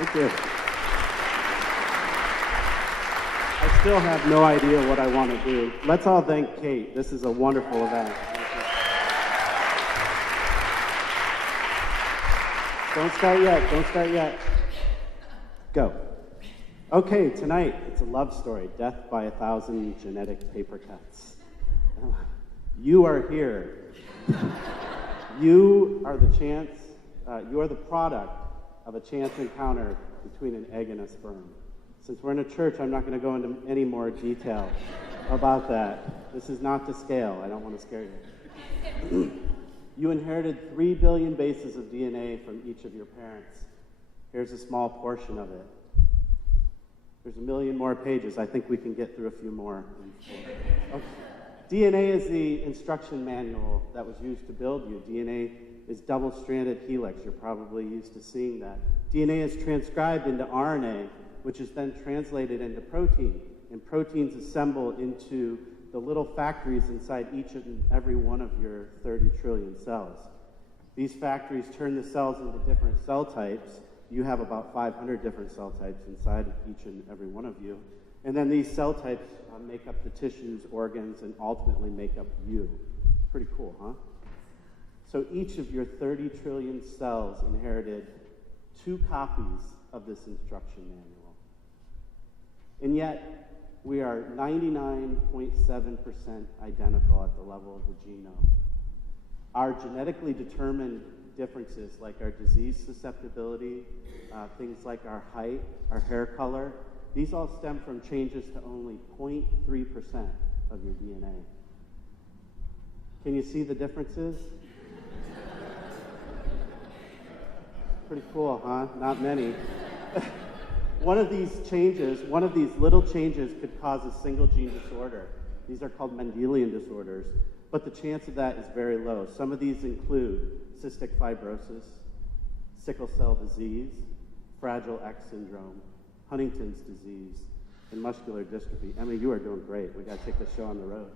Thank you. I still have no idea what I want to do. Let's all thank Kate. This is a wonderful event. Don't start yet. Don't start yet. Go. Okay, tonight it's a love story, death by 1,000 genetic paper cuts. You are here. You are you are the product of a chance encounter between an egg and a sperm. Since we're in a church, I'm not going to go into any more detail about that. This is not to scale. I don't want to scare you. You inherited 3 billion bases of DNA from each of your parents. Here's a small portion of it. There's a million more pages. I think we can get through a few more. Okay. DNA is the instruction manual that was used to build you. DNA is double-stranded helix. You're probably used to seeing that. DNA is transcribed into RNA, which is then translated into protein. And proteins assemble into the little factories inside each and every one of your 30 trillion cells. These factories turn the cells into different cell types. You have about 500 different cell types inside of each and every one of you. And then these cell types make up the tissues, organs, and ultimately make up you. Pretty cool, huh? So each of your 30 trillion cells inherited 2 copies of this instruction manual. And yet, we are 99.7% identical at the level of the genome. Our genetically determined differences, like our disease susceptibility, things like our height, our hair color, these all stem from changes to only 0.3% of your DNA. Can you see the differences? Pretty cool, huh? Not many. One of these little changes could cause a single gene disorder. These are called Mendelian disorders, but the chance of that is very low. Some of these include cystic fibrosis, sickle cell disease, Fragile X syndrome, Huntington's disease, and muscular dystrophy. Emma, you are doing great. We got to take the show on the road.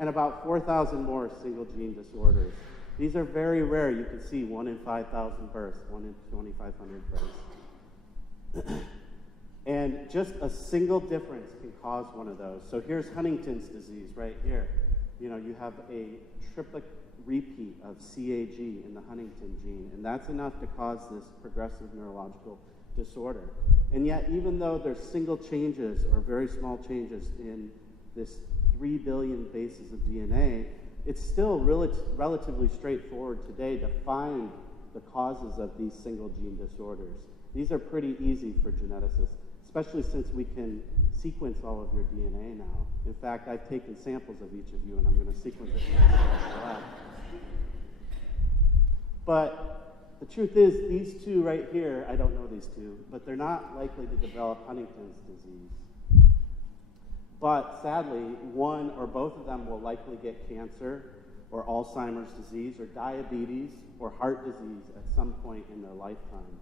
And about 4,000 more single gene disorders. These are very rare. You can see 1 in 5,000 births, 1 in 2,500 births. And just a single difference can cause one of those. So here's Huntington's disease right here. You know, you have a triplet repeat of CAG in the Huntington gene, and that's enough to cause this progressive neurological disorder. And yet, even though there's single changes or very small changes in this 3 billion bases of DNA, it's still relatively straightforward today to find the causes of these single gene disorders. These are pretty easy for geneticists, especially since we can sequence all of your DNA now. In fact, I've taken samples of each of you, and I'm going to sequence it in the lab. But the truth is, these two right here, I don't know these two, but they're not likely to develop Huntington's disease. But sadly, one or both of them will likely get cancer or Alzheimer's disease or diabetes or heart disease at some point in their lifetime.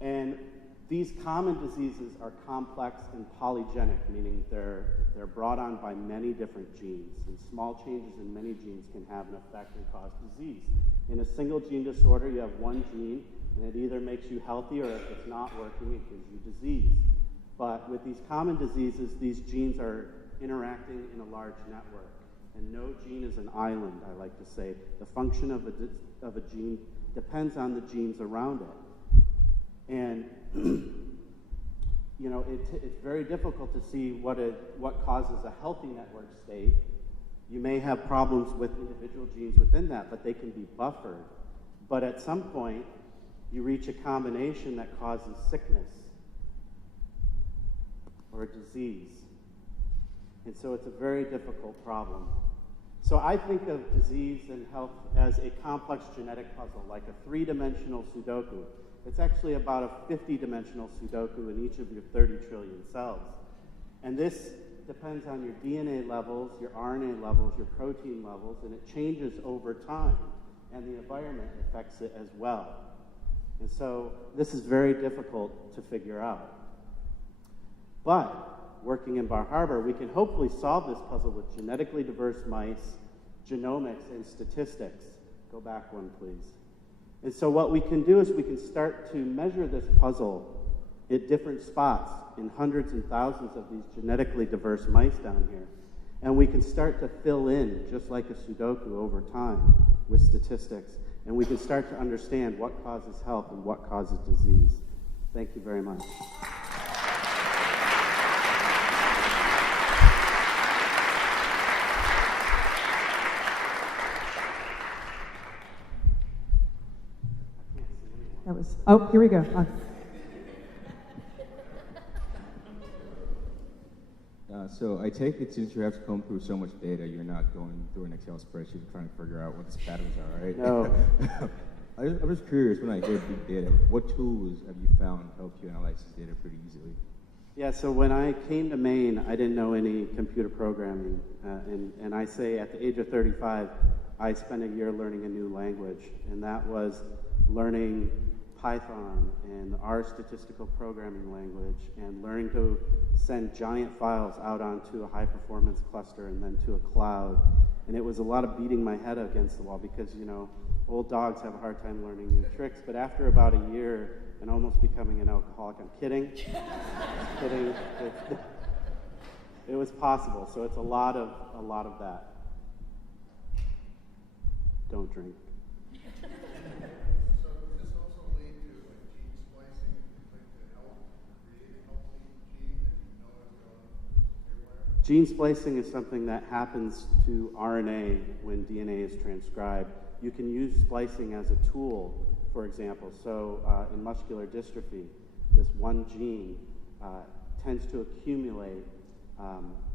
And these common diseases are complex and polygenic, meaning they're brought on by many different genes, and small changes in many genes can have an effect and cause disease. In a single gene disorder, you have one gene, and it either makes you healthy, or if it's not working, it gives you disease. But with these common diseases, these genes are interacting in a large network, and no gene is an island, I like to say. The function of a gene depends on the genes around it. And you know, it's very difficult to see what causes a healthy network state. You may have problems with individual genes within that, but they can be buffered. But at some point, you reach a combination that causes sickness or a disease. And so it's a very difficult problem. So I think of disease and health as a complex genetic puzzle, like a 3-dimensional Sudoku. It's actually about a 50-dimensional Sudoku in each of your 30 trillion cells. And this depends on your DNA levels, your RNA levels, your protein levels, and it changes over time. And the environment affects it as well. And so this is very difficult to figure out. But working in Bar Harbor, we can hopefully solve this puzzle with genetically diverse mice, genomics, and statistics. Go back one, please. And so what we can do is we can start to measure this puzzle at different spots in hundreds and thousands of these genetically diverse mice down here. And we can start to fill in, just like a Sudoku over time, with statistics. And we can start to understand what causes health and what causes disease. Thank you very much. That was, oh, here we go. So I take it since you have to comb through so much data, you're not going through an Excel spreadsheet trying to figure out what the patterns are, right? No. I was curious, when I hear big data, what tools have you found help you analyze this data pretty easily? Yeah, so when I came to Maine, I didn't know any computer programming. And I say at the age of 35, I spent a year learning a new language, and that was learning Python and R statistical programming language, and learning to send giant files out onto a high-performance cluster and then to a cloud. And it was a lot of beating my head against the wall because, you know, old dogs have a hard time learning new tricks. But after about a year and almost becoming an alcoholic, I'm kidding. Kidding. It was possible. So it's a lot of that. Don't drink. So does this also lead to like gene splicing to help create a healthy gene that you know is going haywire? Gene splicing is something that happens to RNA when DNA is transcribed. You can use splicing as a tool, for example. So in muscular dystrophy, this one gene tends to accumulate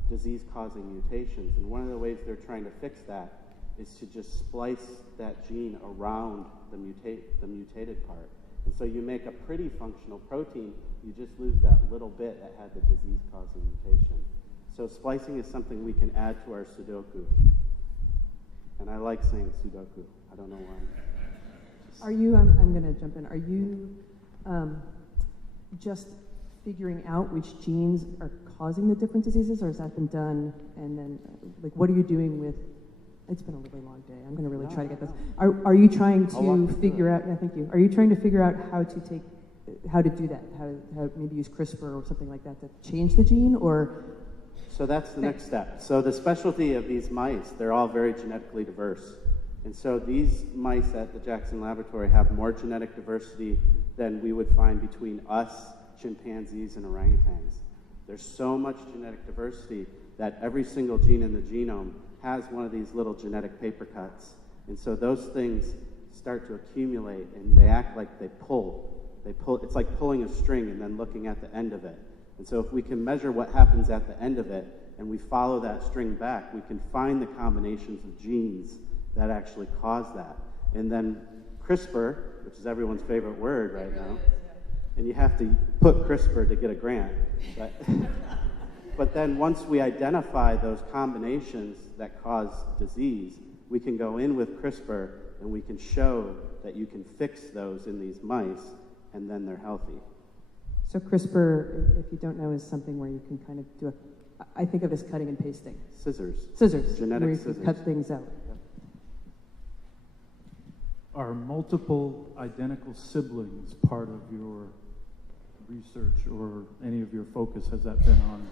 disease-causing mutations. And one of the ways they're trying to fix that is to just splice that gene around the mutated part. And so you make a pretty functional protein, you just lose that little bit that had the disease-causing mutation. So splicing is something we can add to our Sudoku. And I like saying Sudoku. I don't know why. Are you, I'm going to jump in, are you just figuring out which genes are causing the different diseases, or has that been done? And then, like, what are you doing with, it's been a really long day, I'm going to really try to get this. Are you trying to figure out, yeah, thank you. Are you trying to figure out how to do that? How maybe use CRISPR or something like that to change the gene, or? So that's the next step. So the specialty of these mice, they're all very genetically diverse. And so these mice at the Jackson Laboratory have more genetic diversity than we would find between us, chimpanzees, and orangutans. There's so much genetic diversity that every single gene in the genome has one of these little genetic paper cuts. And so those things start to accumulate, and they act like they pull. It's like pulling a string and then looking at the end of it. And so if we can measure what happens at the end of it, and we follow that string back, we can find the combinations of genes that actually cause that. And then CRISPR, which is everyone's favorite word right now, and you have to put CRISPR to get a grant. But then once we identify those combinations that cause disease, we can go in with CRISPR and we can show that you can fix those in these mice, and then they're healthy. So CRISPR, if you don't know, is something where you can kind of do I think of it as cutting and pasting. Scissors. Genetic where you scissors. can cut things out. Are multiple identical siblings part of your research or any of your focus? Has that been on?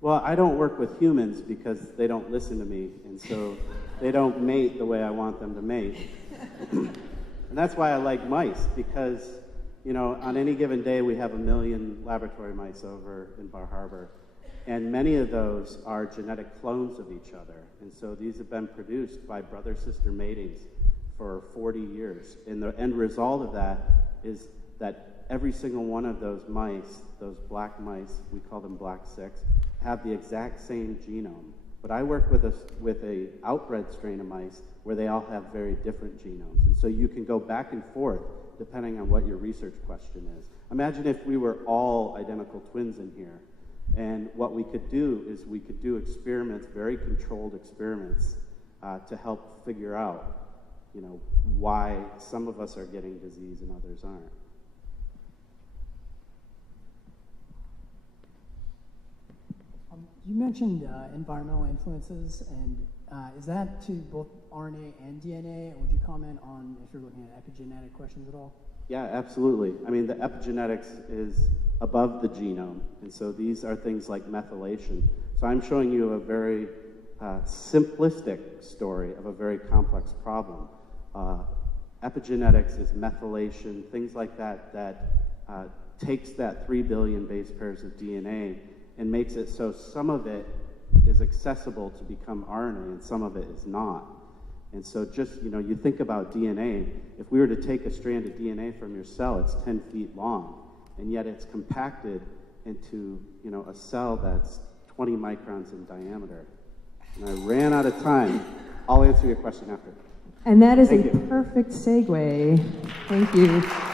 Well, I don't work with humans because they don't listen to me, and so they don't mate the way I want them to mate. And that's why I like mice, because, you know, on any given day we have 1 million laboratory mice over in Bar Harbor, and many of those are genetic clones of each other. And so these have been produced by brother-sister matings for 40 years. And the end result of that is that every single one of those mice, those black mice, we call them black 6, have the exact same genome. But I work with a outbred strain of mice where they all have very different genomes. And so you can go back and forth depending on what your research question is. Imagine if we were all identical twins in here. And what we could do is we could do experiments, very controlled experiments, to help figure out, you know, why some of us are getting disease and others aren't. You mentioned environmental influences, and Is that to both RNA and DNA? And would you comment on if you're looking at epigenetic questions at all? Yeah, absolutely. I mean, the epigenetics is above the genome, and so these are things like methylation. So I'm showing you a very simplistic story of a very complex problem. Epigenetics is methylation, things like that, that takes that 3 billion base pairs of DNA and makes it so some of it is accessible to become RNA and some of it is not. And so just, you think about DNA, if we were to take a strand of DNA from your cell, it's 10 feet long, and yet it's compacted into, a cell that's 20 microns in diameter. And I ran out of time. I'll answer your question after. And that is Thank a you. perfect segue. Thank you.